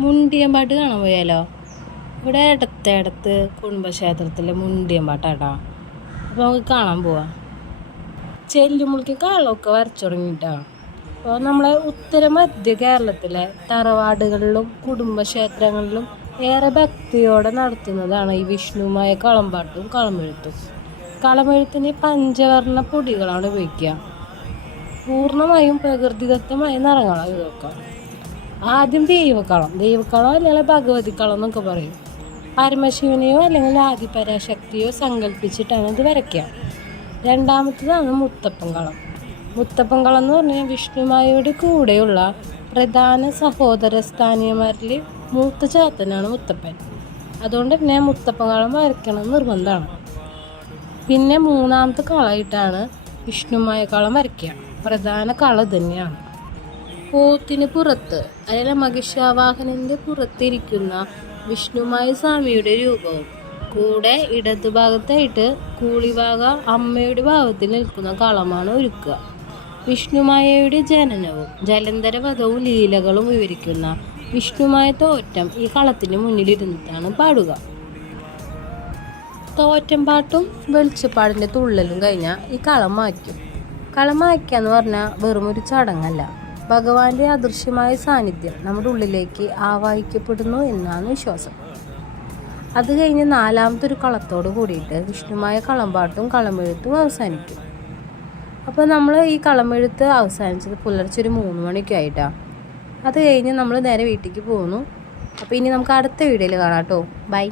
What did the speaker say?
മുണ്ടിയമ്പാട്ട് കാണാൻ പോയാലോ? ഇവിടെ അടുത്തടുത്ത് കുടുംബക്ഷേത്രത്തിലെ മുണ്ടിയമ്പാട്ടാട്ടാ. അപ്പോൾ നമുക്ക് കാണാൻ പോവാം. ചെല്ലുമുൾക്ക് കാളമൊക്കെ വരച്ചു തുടങ്ങിയിട്ടാ. അപ്പോൾ നമ്മളെ ഉത്തര മധ്യ കേരളത്തിലെ തറവാടുകളിലും കുടുംബക്ഷേത്രങ്ങളിലും ഏറെ ഭക്തിയോടെ നടത്തുന്നതാണ് ഈ വിഷ്ണുമായ കളമ്പാട്ടും കളമെഴുത്തും. കളമെഴുത്തിന് പഞ്ചവർണ്ണ പൊടികളാണ് ഉപയോഗിക്കുക. പൂർണ്ണമായും പ്രകൃതിദത്തമായ നിറങ്ങളാണ് ഇതൊക്കെ. ആദ്യം ദൈവക്കളം അല്ലെങ്കിൽ ഭഗവതിക്കളം എന്നൊക്കെ പറയും. പരമശിവനെയോ അല്ലെങ്കിൽ ആദിപരാശക്തിയോ സങ്കല്പിച്ചിട്ടാണ് ഇത് വരയ്ക്കുക. രണ്ടാമത്തേതാണ് മുത്തപ്പൻ കളം. മുത്തപ്പൻ കളം എന്ന് പറഞ്ഞാൽ വിഷ്ണുമായയുടെ കൂടെയുള്ള പ്രധാന സഹോദര സ്ഥാനീയന്മാരിൽ മൂത്ത ചാത്തനാണ് മുത്തപ്പൻ. അതുകൊണ്ട് തന്നെ മുത്തപ്പൻ കളം വരയ്ക്കണം നിർബന്ധമാണ്. പിന്നെ മൂന്നാമത്തെ കളമായിട്ടാണ് വിഷ്ണുമായ കളം വരയ്ക്കുക. പ്രധാന കള തന്നെയാണ്. പോത്തിന് പുറത്ത് അല്ലെങ്കിൽ മഹിഷാവാഹനൻ്റെ പുറത്തിരിക്കുന്ന വിഷ്ണുമായ സ്വാമിയുടെ രൂപവും കൂടെ ഇടതുഭാഗത്തായിട്ട് കൂളിഭാഗ അമ്മയുടെ ഭാഗത്തിൽ നിൽക്കുന്ന കളമാണ് ഒരുക്കുക. വിഷ്ണുമായയുടെ ജനനവും ജലന്ധരവധവും ലീലകളും വിവരിക്കുന്ന വിഷ്ണുമായ തോറ്റം ഈ കളത്തിന് മുന്നിലിരുന്നിട്ടാണ് പാടുക. തോറ്റം പാട്ടും വെളിച്ചപ്പാടിൻ്റെ തുള്ളലും കഴിഞ്ഞാൽ ഈ കളം മായ്ക്കും. കളം മായ്ക്കുക എന്ന് പറഞ്ഞാൽ വെറും ഒരു ചടങ്ങല്ല. ഭഗവാന്റെ അദൃശ്യമായ സാന്നിധ്യം നമ്മുടെ ഉള്ളിലേക്ക് ആവാഹിക്കപ്പെടുന്നു എന്നാണ് വിശ്വാസം. അത് കഴിഞ്ഞ് നാലാമത്തെ ഒരു കളത്തോട് കൂടിയിട്ട് വിഷ്ണുമായ കളമ്പാട്ടും കളമെഴുത്തും അവസാനിക്കും. അപ്പോൾ നമ്മൾ ഈ കളമെഴുത്ത് അവസാനിച്ചത് പുലർച്ചെ ഒരു 3 മണിക്ക് ആയിട്ടാണ്. അത് കഴിഞ്ഞ് നമ്മൾ നേരെ വീട്ടിലേക്ക് പോകുന്നു. അപ്പോൾ ഇനി നമുക്ക് അടുത്ത വീഡിയോയിൽ കാണാം കേട്ടോ. ബൈ.